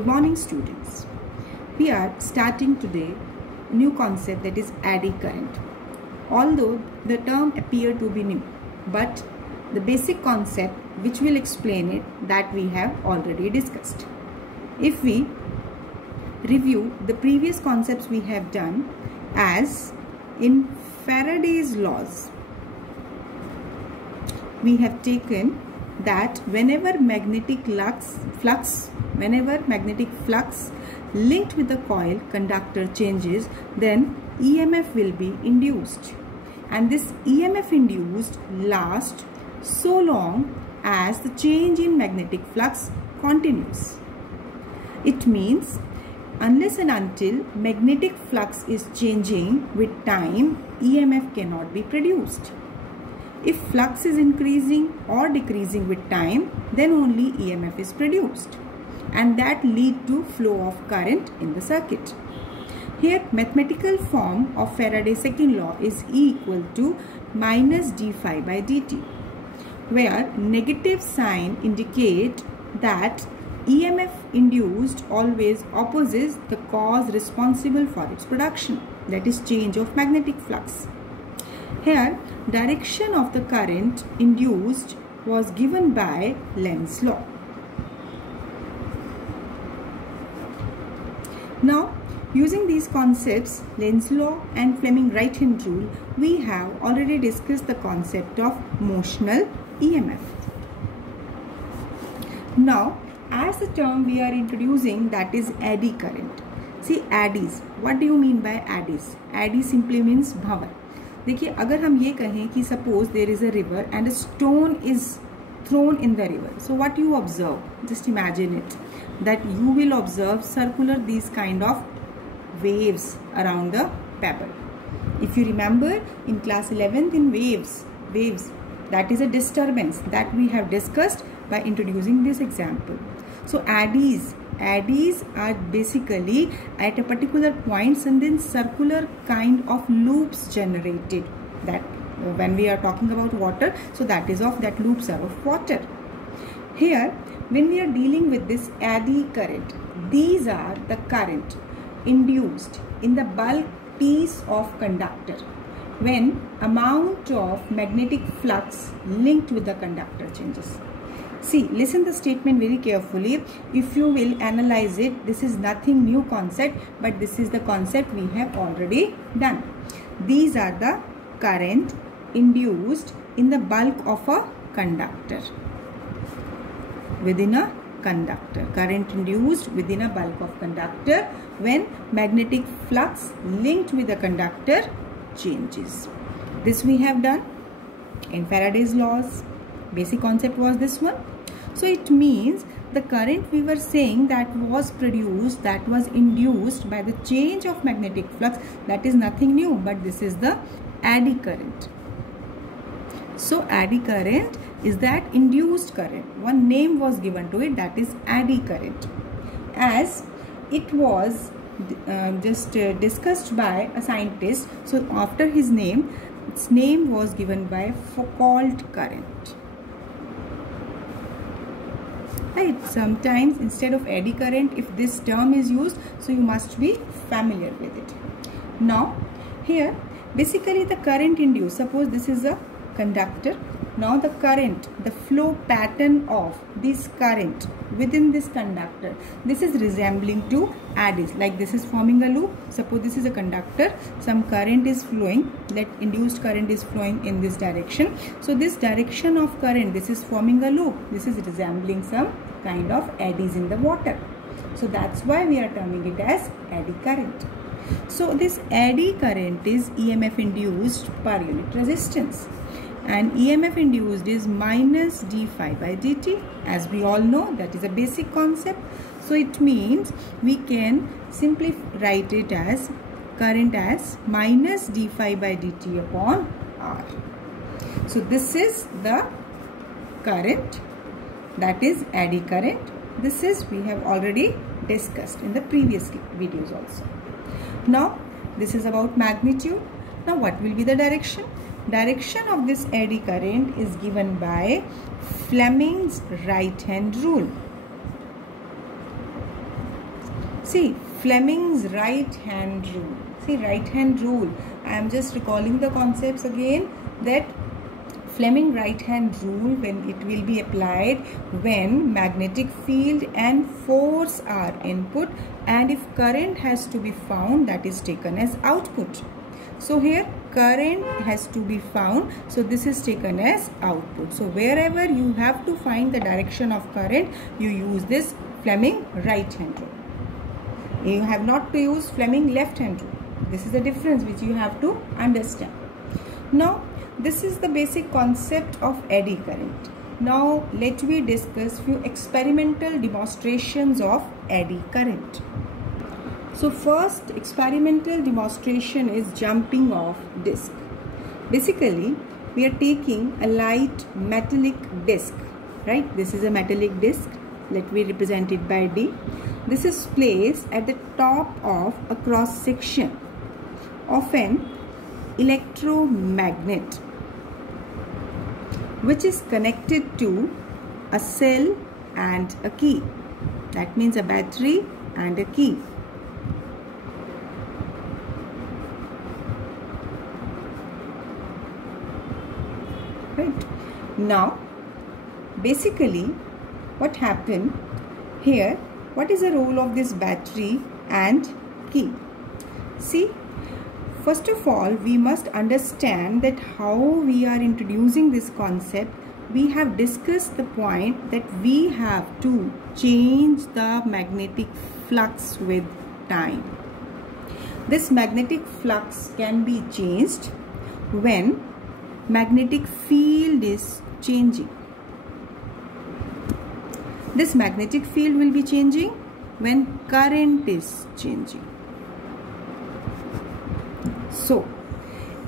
Good morning students. We are starting today a new concept, that is eddy current. Although the term appear to be new, but the basic concept which will explain it that we have already discussed. If we review the previous concepts we have done, as in Faraday's laws, we have taken that whenever magnetic flux linked with the coil conductor changes, then EMF will be induced, and this EMF induced lasts so long as the change in magnetic flux continues. It means unless and until magnetic flux is changing with time, EMF cannot be produced. If flux is increasing or decreasing with time, then only EMF is produced, and that lead to flow of current in the circuit. Here, mathematical form of Faraday's second law is E equal to minus d phi by dt, where negative sign indicate that EMF induced always opposes the cause responsible for its production, that is change of magnetic flux. Here, direction of the current induced was given by Lenz's law. Now, using these concepts, Lenz's law and Fleming right-hand rule, we have already discussed the concept of motional EMF. Now, as the term we are introducing, that is eddy current. See, eddies. What do you mean by eddies? Eddy simply means भंवर. देखिए, अगर हम ये कहें कि suppose there is a river and a stone is thrown in the river, so what you observe? Just imagine it, that you will observe circular these kind of waves around the pebble. If you remember in class 11th in waves, that is a disturbance that we have discussed by introducing this example. So eddies are basically at a particular points and then circular kind of loops generated, that when we are talking about water, so that is of that loops are of water. Here, when we are dealing with this eddy current, these are the current induced in the bulk piece of conductor when amount of magnetic flux linked with the conductor changes. See, listen the statement very carefully. If you will analyze it, this is nothing new concept, but this is the concept we have already done. These are the current induced in the bulk of a conductor. Within a conductor, current induced within a bulk of conductor when magnetic flux linked with the conductor changes. This we have done in Faraday's laws. Basic concept was this one. So it means the current we were saying that was produced, that was induced by the change of magnetic flux, that is nothing new, but this is the eddy current. So eddy current is that induced current. One name was given to it, that is eddy current, as it was discussed by a scientist. So after his name, its name was given by Foucault current. Right. Sometimes instead of eddy current, if this term is used, so you must be familiar with it. Now here, basically the current induced, suppose this is a conductor. Now the current, the flow pattern of this current within this conductor, this is resembling to eddies. Like this is forming a loop. Suppose this is a conductor, some current is flowing, that induced current is flowing in this direction. So this direction of current, this is forming a loop. This is resembling some kind of eddies in the water. So that's why we are terming it as eddy current. So this eddy current is EMF induced per unit resistance, and EMF induced is minus d phi by dt. As we all know, that is a basic concept. So it means we can simply write it as current as minus d phi by dt upon R. So this is the current, that is eddy current. This is we have already discussed in the previous videos also. Now this is about magnitude. Now what will be the direction? Direction of this eddy current is given by Fleming's right hand rule. See, Fleming's right hand rule. See, right hand rule. I am just recalling the concepts again, that Fleming right hand rule, when it will be applied when magnetic field and force are input, and if current has to be found, that is taken as output. So here current has to be found, so this is taken as output. So wherever you have to find the direction of current, you use this Fleming right hand rule. You have not to use Fleming left hand rule. This is the difference which you have to understand. Now this is the basic concept of eddy current. Now let me discuss few experimental demonstrations of eddy current. So first experimental demonstration is jumping off disc. Basically we are taking a light metallic disc, right? This is a metallic disc. Let me represent it by D. This is placed at the top of a cross section of an electromagnet which is connected to a cell and a key. That means a battery and a key. Right. Now basically what happened here, what is the role of this battery and key? See, first of all we must understand that how we are introducing this concept. We have discussed the point that we have to change the magnetic flux with time. This magnetic flux can be changed when magnetic field is changing. This magnetic field will be changing when current is changing. So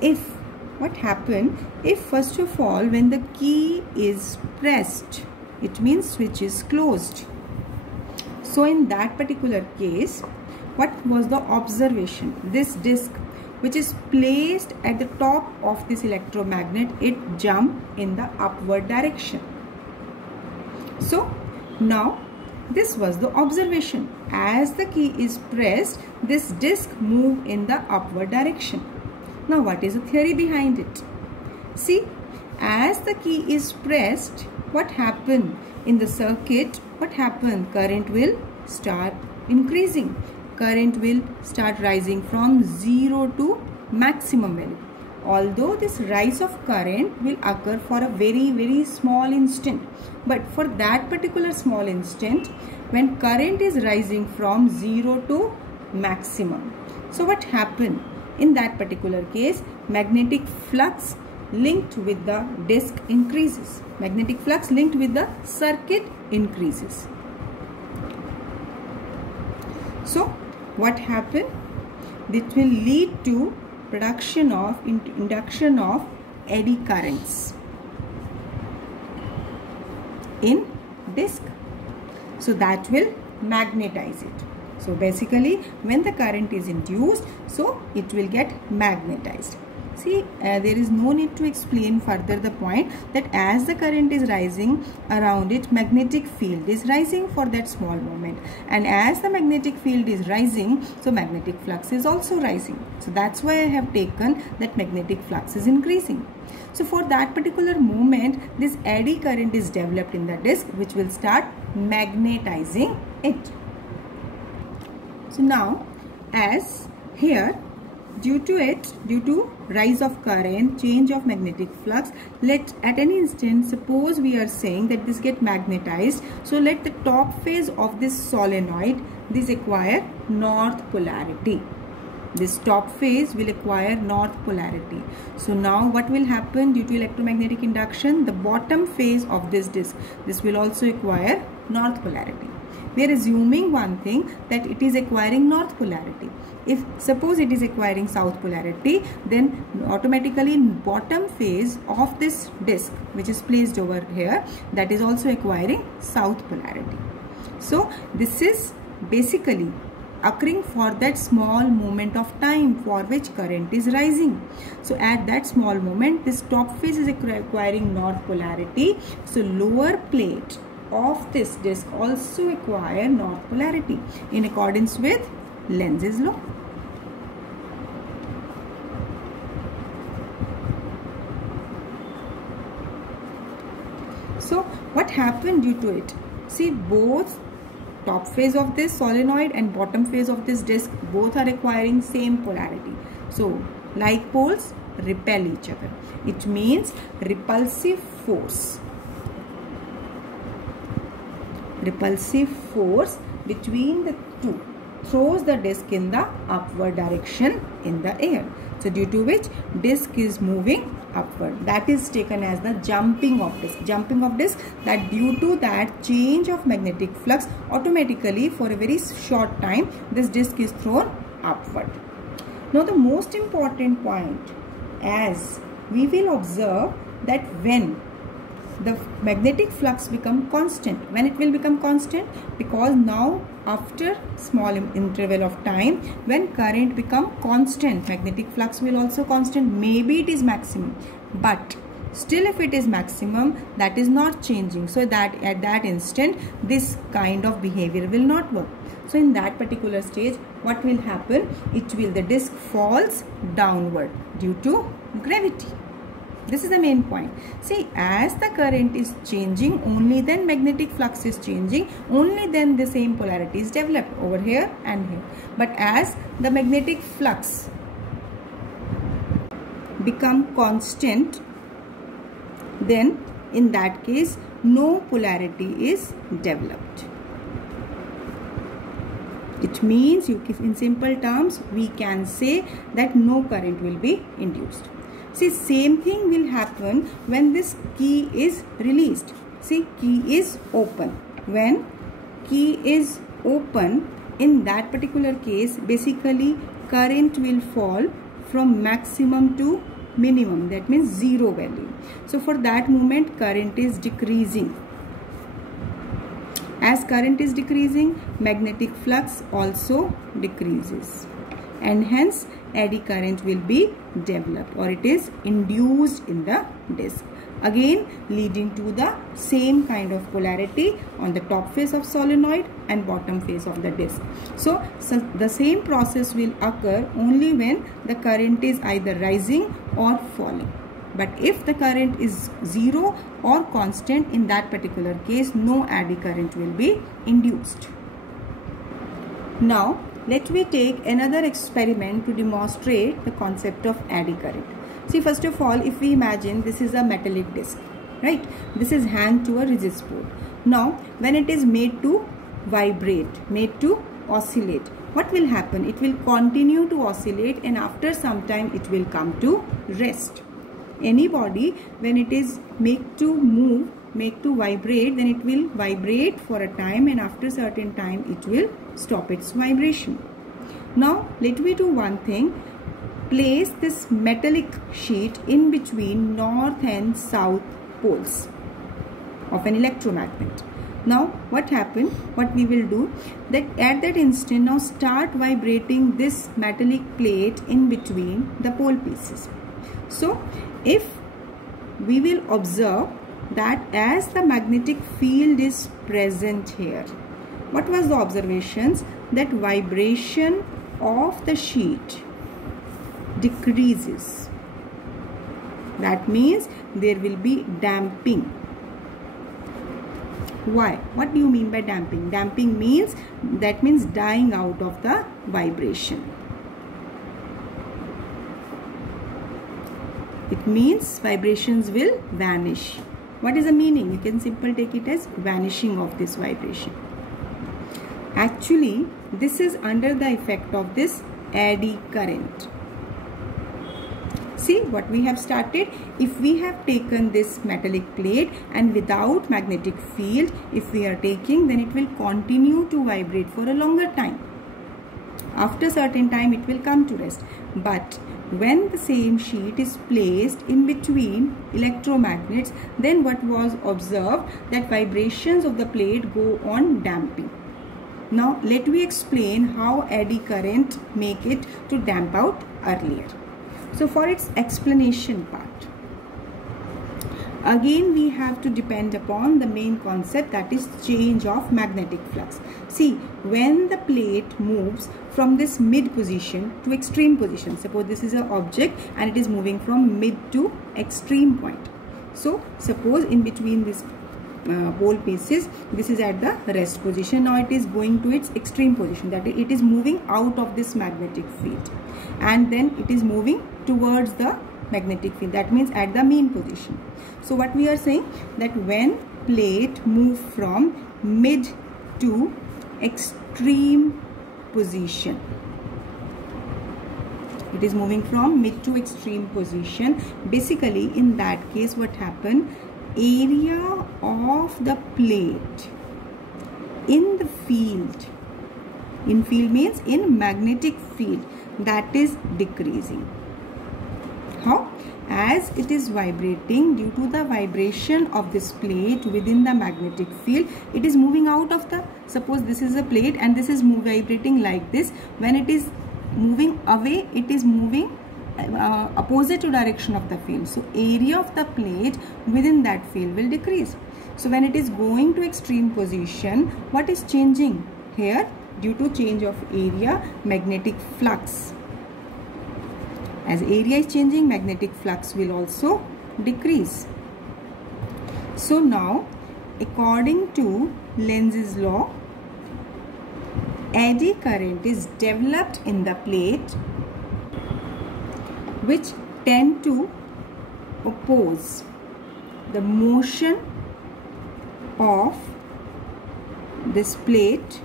if what happened, if first of all when the key is pressed, it means switch is closed. So in that particular case, what was the observation? This disc which is placed at the top of this electromagnet, it jumped in the upward direction. So now this was the observation. As the key is pressed, this disc moves in the upward direction. Now what is the theory behind it? See, as the key is pressed, what happened in the circuit? What happened? Current will start increasing. Current will start rising from 0 to maximum value. Although this rise of current will occur for a very small instant, but for that particular small instant when current is rising from 0 to maximum. So what happened? In that particular case, magnetic flux linked with the disc increases. Magnetic flux linked with the circuit increases. So what happened? It will lead to production of induction of eddy currents in disc. So that will magnetize it. So basically when the current is induced, so it will get magnetized. See, there is no need to explain further the point that as the current is rising around it, magnetic field is rising for that small moment, and as the magnetic field is rising, so magnetic flux is also rising. So that's why I have taken that magnetic flux is increasing. So for that particular moment, this eddy current is developed in the disc which will start magnetizing it. So now as here, due to rise of current, change of magnetic flux, let at any instant, suppose we are saying that this get magnetized, so let the top phase of this solenoid, this acquire north polarity. This top phase will acquire north polarity. So now what will happen due to electromagnetic induction? The bottom phase of this disc, this will also acquire north polarity. We are assuming one thing, that it is acquiring north polarity. If suppose it is acquiring south polarity, then automatically bottom phase of this disc which is placed over here, that is also acquiring south polarity. So this is basically occurring for that small moment of time for which current is rising. So at that small moment, this top phase is acquiring north polarity. So lower plate of this disc also acquire north polarity in accordance with Lenz's law. So what happened due to it? See, both top phase of this solenoid and bottom phase of this disc both are acquiring same polarity. So like poles repel each other. It means repulsive force. Repulsive force between the two throws the disc in the upward direction in the air. So due to which disc is moving upward. That is taken as the jumping of disc. Jumping of disc, that due to that change of magnetic flux, automatically for a very short time this disc is thrown upward. Now the most important point, as we will observe that when the magnetic flux become constant, when it will become constant, because now after small interval of time, when current become constant, magnetic flux will also constant. Maybe it is maximum, but still if it is maximum, that is not changing. So that at that instant this kind of behavior will not work. So in that particular stage, what will happen? The disc falls downward due to gravity. This is the main point. See, as the current is changing, only then magnetic flux is changing, only then the same polarity is developed over here and here. But as the magnetic flux become constant, then in that case no polarity is developed. It means, in simple terms, we can say that no current will be induced. See, same thing will happen when this key is released. See, key is open. When key is open, in that particular case, basically current will fall from maximum to minimum. That means zero value. So for that moment, current is decreasing. As current is decreasing, magnetic flux also decreases, and hence eddy current will be developed, or it is induced in the disc, again leading to the same kind of polarity on the top face of solenoid and bottom face of the disc. So the same process will occur only when the current is either rising or falling. But if the current is zero or constant, in that particular case no eddy current will be induced. Now let me take another experiment to demonstrate the concept of eddy current. See, first of all, if we imagine this is a metallic disc, right? This is hanged to a resist board. Now when it is made to vibrate, made to oscillate, what will happen? It will continue to oscillate, and after some time it will come to rest. Any body, when it is made to move, made to vibrate, then it will vibrate for a time, and after certain time it will stop its vibration. Now let me do one thing. Place this metallic sheet in between north and south poles of an electromagnet. Now what happened? What we will do, that at that instant now start vibrating this metallic plate in between the pole pieces. So if we will observe that as the magnetic field is present here, what was the observations? That vibration of the sheet decreases. That means there will be damping. Why? What do you mean by damping? Damping means, that means dying out of the vibration. It means vibrations will vanish. What is the meaning? You can simply take it as vanishing of this vibration. Actually, this is under the effect of this eddy current. See what we have started. If we have taken this metallic plate and without magnetic field, if we are taking, then it will continue to vibrate for a longer time. After certain time it will come to rest. But when the same sheet is placed in between electromagnets, then what was observed, that vibrations of the plate go on damping. Now let me explain how eddy current make it to damp out earlier. So for its explanation part, Again we have to depend upon the main concept, that is change of magnetic flux. See, when the plate moves from this mid position to extreme position, suppose this is an object and it is moving from mid to extreme point. So suppose in between this pole pieces, this is at the rest position. Now it is going to its extreme position, that it is moving out of this magnetic field and then it is moving towards the magnetic field, that means at the mean position. So what we are saying, that when plate move from mid to extreme position, it is moving from mid to extreme position. Basically in that case what happened, area of the plate in the field, in field means in magnetic field, that is decreasing. How? As it is vibrating, due to the vibration of this plate within the magnetic field, it is moving out of the, suppose this is a plate and this is vibrating like this. When it is moving away, it is moving opposite to direction of the field. So area of the plate within that field will decrease. So when it is going to extreme position, what is changing here? Due to change of area, magnetic flux. As area is changing, magnetic flux will also decrease. So now, according to Lenz's law, eddy current is developed in the plate which tend to oppose the motion of this plate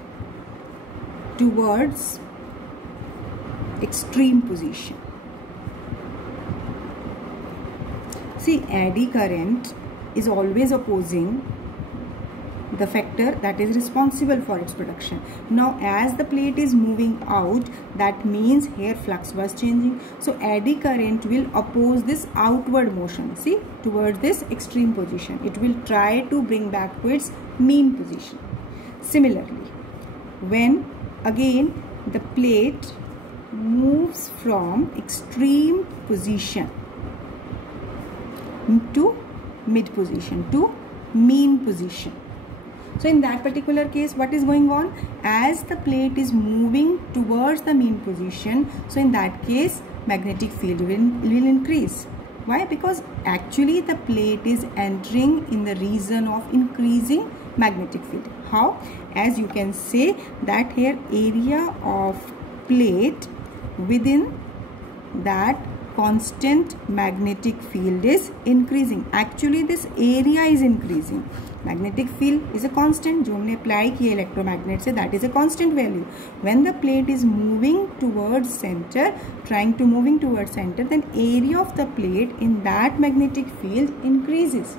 towards extreme position. See, eddy current is always opposing the factor that is responsible for its production. Now as the plate is moving out, that means here flux was changing. So eddy current will oppose this outward motion, see, towards this extreme position. It will try to bring back to its mean position. Similarly, when again the plate moves from extreme position to mid position to mean position. So in that particular case, what is going on? As the plate is moving towards the mean position, so in that case magnetic field will increase. Why? Because actually the plate is entering in the region of increasing magnetic field. How? As you can say that here area of plate within that constant magnetic field is increasing. Actually this area is increasing. Magnetic field is a constant, जो हमने apply किया electromagnet से, that is a constant value. When the plate is moving towards center, trying to moving towards center, then area of the plate in that magnetic field increases.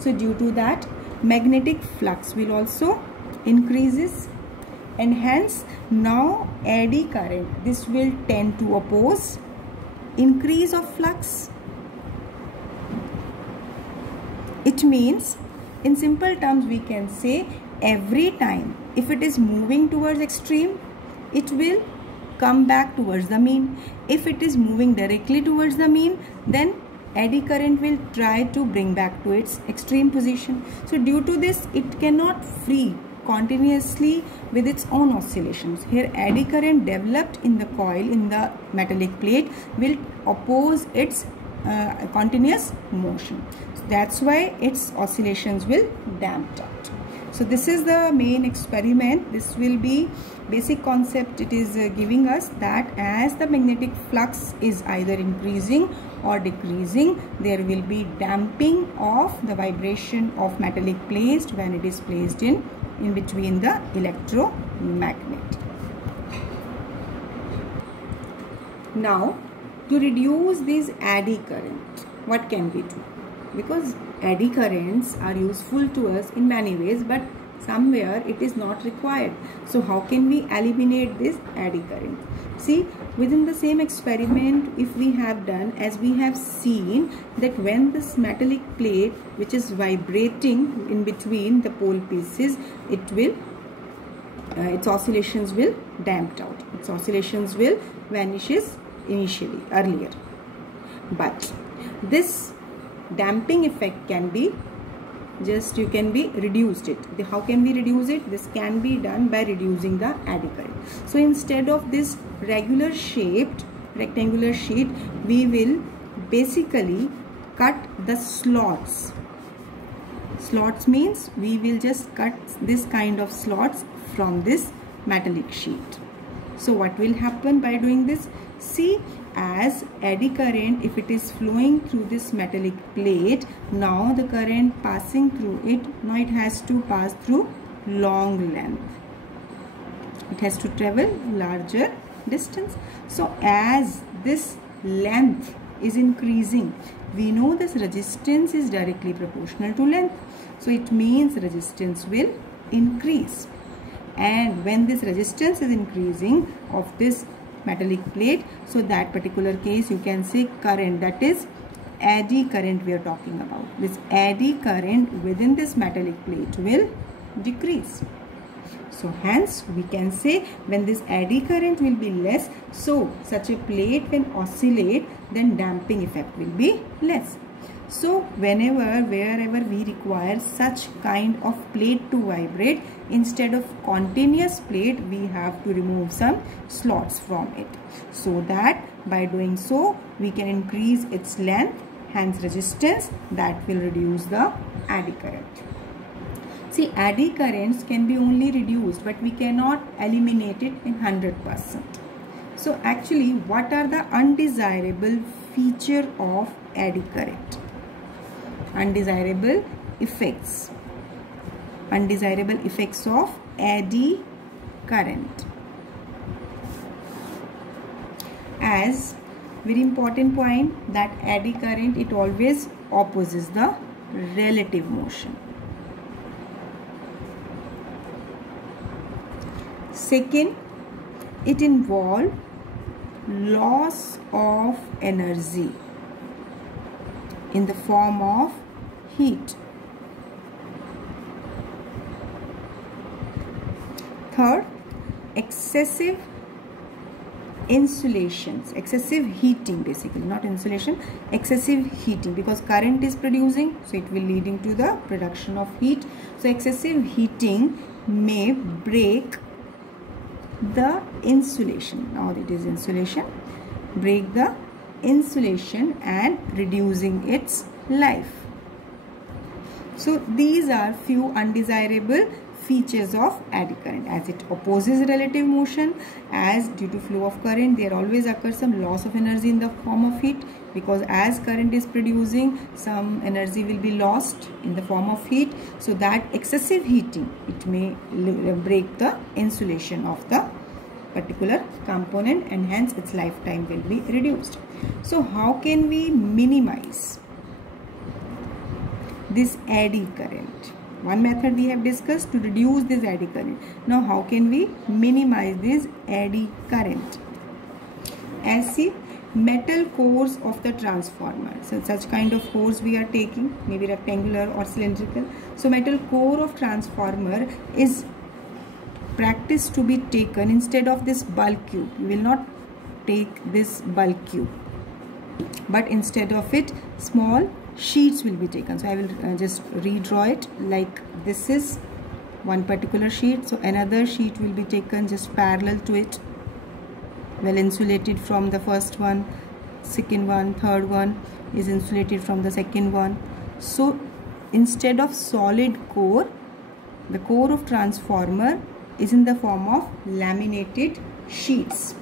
So due to that, magnetic flux will also increases, and hence now eddy current, this will tend to oppose increase of flux. It means, in simple terms we can say, every time if it is moving towards extreme, it will come back towards the mean. If it is moving directly towards the mean, then eddy current will try to bring back to its extreme position. So due to this, it cannot free continuously with its own oscillations. Here eddy current developed in the coil, in the metallic plate, will oppose its continuous motion. So that's why its oscillations will damp out. So this is the main experiment. This will be basic concept. It is giving us that as the magnetic flux is either increasing or decreasing, there will be damping of the vibration of metallic plate when it is placed in between the electromagnet. Now, to reduce this eddy current, what can we do? Because eddy currents are useful to us in many ways, but somewhere it is not required. So how can we eliminate this eddy current? See, within the same experiment, if we have done, as we have seen, that when this metallic plate which is vibrating in between the pole pieces, it will its oscillations will damped out. Its oscillations will vanishes initially, earlier. But this damping effect can be you can be reduced it. How can we reduce it? This can be done by reducing the eddy current. So instead of this regular shaped rectangular sheet, we will basically cut the slots. Slots means we will just cut this kind of slots from this metallic sheet. So what will happen by doing this? See, as eddy current, if it is flowing through this metallic plate, now the current passing through it, now it has to pass through long length. It has to travel larger distance. So as this length is increasing, we know this resistance is directly proportional to length. So it means resistance will increase. And when this resistance is increasing of this metallic plate, so that particular case you can say current, that is eddy current we are talking about. This eddy current within this metallic plate will decrease. So hence we can say when this eddy current will be less, so such a plate when oscillate, then damping effect will be less. So wherever we require such kind of plate to vibrate, instead of continuous plate, we have to remove some slots from it, so that by doing so we can increase its length, hence resistance, that will reduce the eddy current. See, eddy currents can be only reduced, but we cannot eliminate it in 100%. So actually, what are the undesirable feature of eddy current? Undesirable effects of eddy current. As very important point, that eddy current, it always opposes the relative motion. Second, it involves loss of energy in the form of heat. Third, excessive insulations, excessive heating, basically not insulation, excessive heating, because current is producing, so it will leading to the production of heat. So excessive heating may break the insulation. Now it is insulation, break the insulation and reducing its life. So these are few undesirable features of eddy current. As it opposes relative motion, as due to flow of current there always occurs some loss of energy in the form of heat, because as current is producing, some energy will be lost in the form of heat. So that excessive heating, it may break the insulation of the particular component, and hence its lifetime will be reduced. So how can we minimize this eddy current? One method we have discussed to reduce this eddy current. Now how can we minimize this eddy current? As see, metal cores of the transformer. So such kind of cores we are taking, maybe rectangular or cylindrical. So metal core of transformer is practiced to be taken instead of this bulk cube. We will not take this bulk cube, but instead of it, small sheets will be taken. So I will just redraw it like this is one particular sheet. So another sheet will be taken just parallel to it, well insulated from the first one, second one, third one is insulated from the second one. So instead of solid core, the core of transformer is in the form of laminated sheets,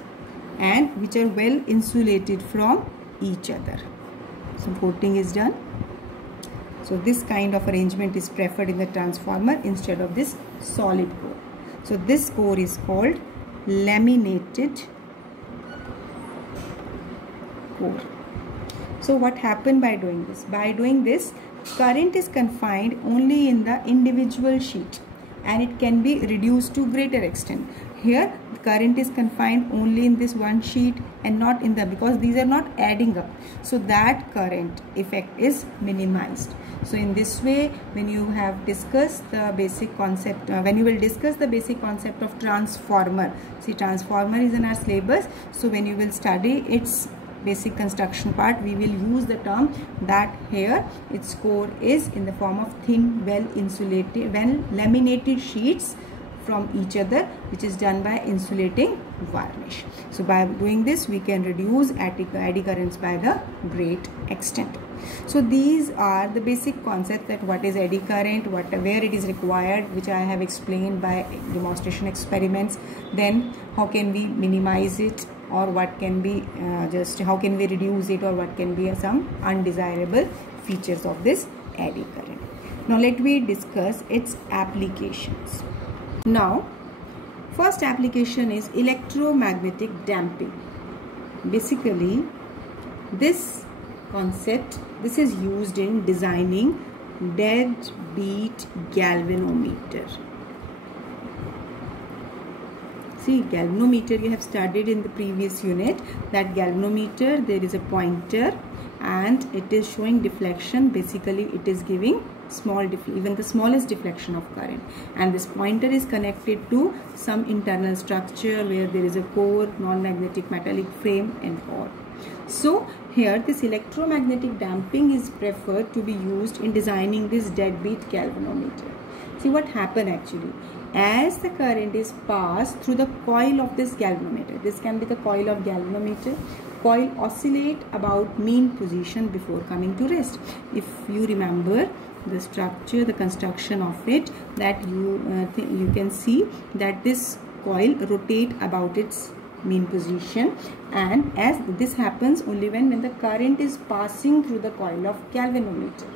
and which are well insulated from each other. So coating is done. So this kind of arrangement is preferred in the transformer instead of this solid core. So this core is called laminated core. So what happened by doing this? By doing this, current is confined only in the individual sheet, and it can be reduced to greater extent. Here the current is confined only in this one sheet and not in the, because these are not adding up, so that current effect is minimized. So in this way, when you have discussed the basic concept, when you will discuss the basic concept of transformer, see transformer is in our syllabus, so when you will study its basic construction part, we will use the term that here its core is in the form of thin, well insulated, well laminated sheets from each other, which is done by insulating varnish. So by doing this, we can reduce eddy currents by the great extent. So these are the basic concepts, that what is eddy current, where it is required, which I have explained by demonstration experiments. Then how can we minimize it, or what can be how can we reduce it, or what can be some undesirable features of this eddy current. Now let me discuss its applications. Now, first application is electromagnetic damping. Basically, this concept, this is used in designing deadbeat galvanometer. See, galvanometer you have studied in the previous unit. That galvanometer, there is a pointer and it is showing deflection. Basically, it is giving even the smallest deflection of current, and this pointer is connected to some internal structure where there is a core, non-magnetic metallic frame and all. So here this electromagnetic damping is preferred to be used in designing this deadbeat galvanometer. See what happened actually. As the current is passed through the coil of this galvanometer, this can be the coil of galvanometer, coil oscillate about mean position before coming to rest. If you remember the structure, the construction of it, that you can see that this coil rotate about its mean position, and as this happens only when the current is passing through the coil of galvanometer.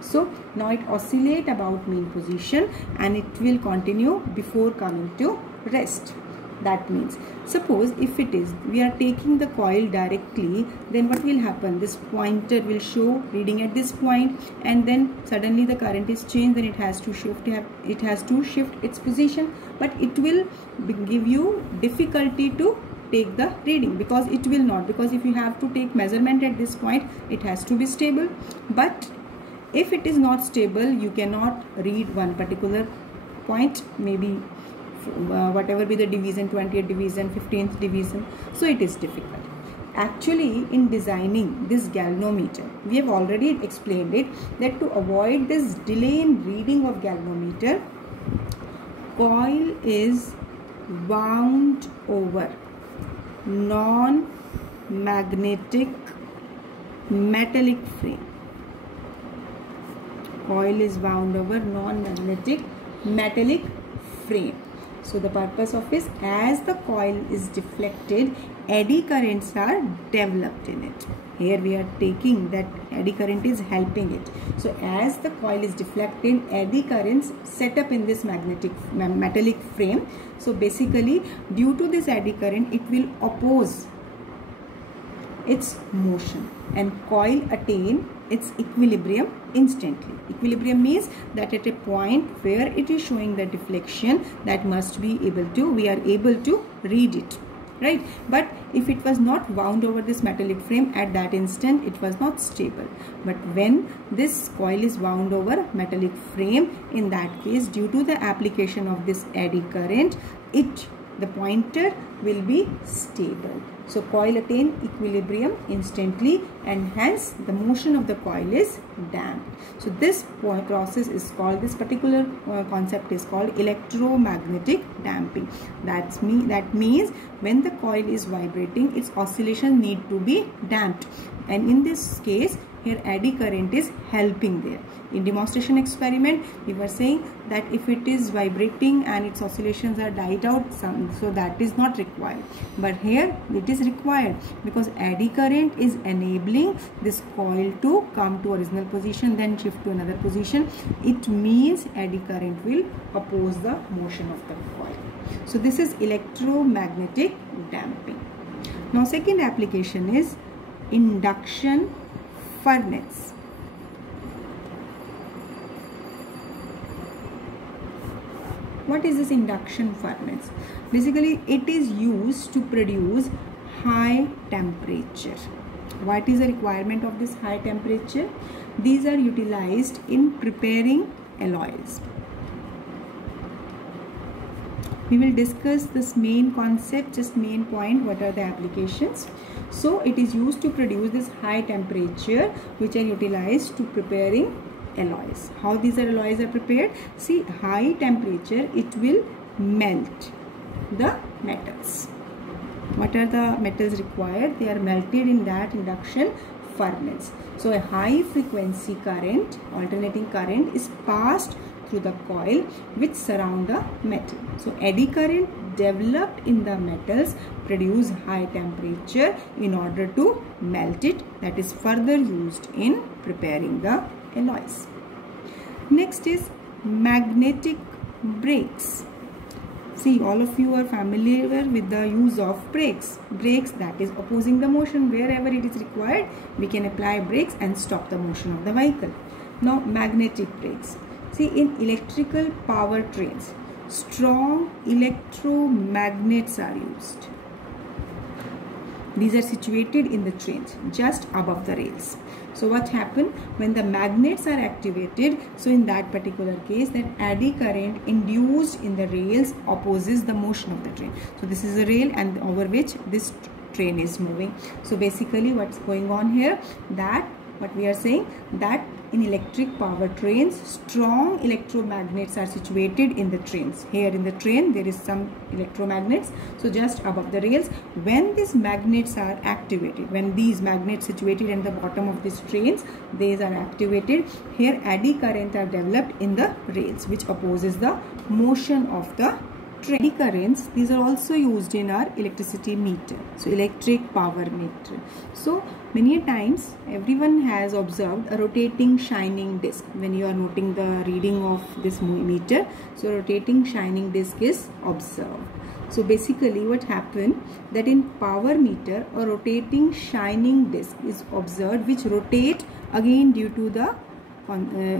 So now it oscillate about mean position and it will continue before coming to rest. That means, suppose if it is, we are taking the coil directly, then what will happen? This pointer will show reading at this point, and then suddenly the current is changed, then it has to shift its position, but it will give you difficulty to take the reading, because it will not, because if you have to take measurement at this point, it has to be stable. But if it is not stable, you cannot read one particular point, maybe whatever be the division, 20th division, 15th division, so it is difficult. Actually, in designing this galvanometer, we have already explained it, that to avoid this delay in reading of galvanometer, coil is wound over non-magnetic metallic frame. Coil is wound over non-magnetic metallic frame. So the purpose of is, as the coil is deflected, eddy currents are developed in it. Here we are taking that eddy current is helping it. So as the coil is deflected, eddy currents set up in this metallic frame. So basically, due to this eddy current, it will oppose its motion and coil attain its equilibrium instantly. Equilibrium means that at a point where it is showing the deflection, that must be we are able to read it, right? But if it was not wound over this metallic frame, at that instant it was not stable. But when this coil is wound over metallic frame, in that case, due to the application of this eddy current, the pointer will be stable. So coil attain equilibrium instantly, and hence the motion of the coil is damped. So this process is called, this particular concept is called electromagnetic damping. That means when the coil is vibrating, its oscillation need to be damped, and in this case here eddy current is helping there. In demonstration experiment, we were saying that if it is vibrating and its oscillations are died out, so that is not required. But here it is required, because eddy current is enabling this coil to come to original position, then shift to another position. It means eddy current will oppose the motion of the coil. So this is electromagnetic damping. Now second application is induction furnace. What is this induction furnace? Basically, it is used to produce high temperature. What is the requirement of this high temperature? These are utilized in preparing alloys. We will discuss this main concept, just main point, what are the applications. So it is used to produce this high temperature which are utilized to preparing alloys. How these alloys are prepared? See, high temperature, it will melt the metals. What are the metals required? They are melted in that induction furnace. So a high frequency current, alternating current, is passed through the coil which surround the metal. So eddy current developed in the metals produce high temperature in order to melt it. That is further used in preparing the alloys. Next is magnetic brakes. See, all of you are familiar with the use of brakes. Brakes, that is opposing the motion. Wherever it is required, we can apply brakes and stop the motion of the vehicle. Now, magnetic brakes. See, in electrical power trains, strong electromagnets are used. These are situated in the trains, just above the rails. So what happens when the magnets are activated? So in that particular case, that eddy current induced in the rails opposes the motion of the train. So this is a rail and over which this train is moving. So basically what's going on here, that what we are saying, that in electric power trains, strong electromagnets are situated in the trains. Here in the train, there is some electromagnets. So just above the rails, when these magnets are activated, when these magnets situated in the bottom of these trains, these are activated, here eddy current are developed in the rails, which opposes the motion of the train. Eddy currents, these are also used in our electricity meter, so electric power meter. So many times everyone has observed a rotating shining disc when you are noting the reading of this meter. So rotating shining disc is observed. So basically what happened, that in power meter a rotating shining disc is observed which rotate again due to the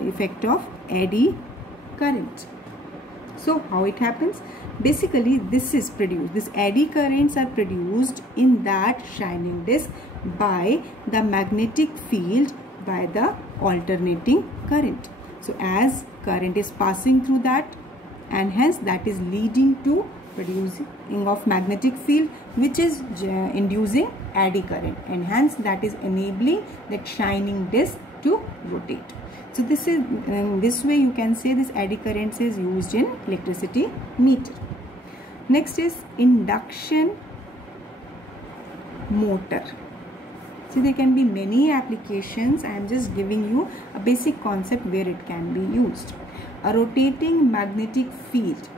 effect of eddy current. So how it happens? Basically this is produced, these eddy currents are produced in that shining disc by the magnetic field, by the alternating current. So as current is passing through that, and hence that is leading to producing of magnetic field which is inducing eddy current, and hence that is enabling that shining disc to rotate. So this is this way you can say this eddy currents is used in electricity meter. Next is induction motor. See, there can be many applications. I am just giving you a basic concept where it can be used. A rotating magnetic field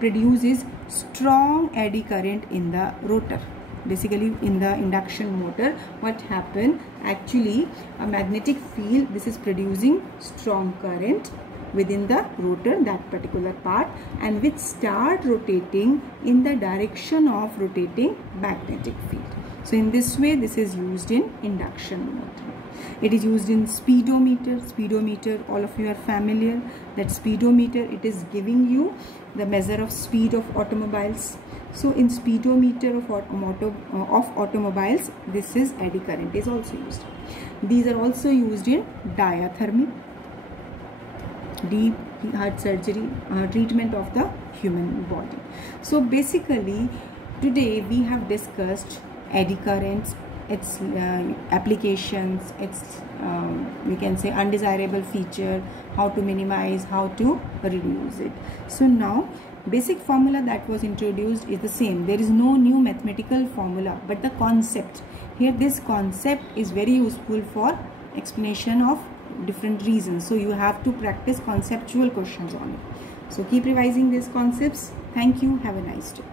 produces strong eddy current in the rotor. Basically in the induction motor, what happened, actually a magnetic field, this is producing strong current within the rotor, that particular part, and which start rotating in the direction of rotating magnetic field. So in this way this is used in induction motor. It is used in speedometer. Speedometer, all of you are familiar that speedometer, it is giving you the measure of speed of automobiles. So in speedometer of automobiles, this is eddy current is also used. These are also used in diathermy, deep heart surgery, treatment of the human body. So basically today we have discussed eddy currents, its applications, its we can say undesirable feature, how to minimize, how to reduce it. So now basic formula that was introduced is the same. There is no new mathematical formula, but the concept here, this concept is very useful for explanation of different reasons. So you have to practice conceptual questions on it. So keep revising these concepts. Thank you. Have a nice day.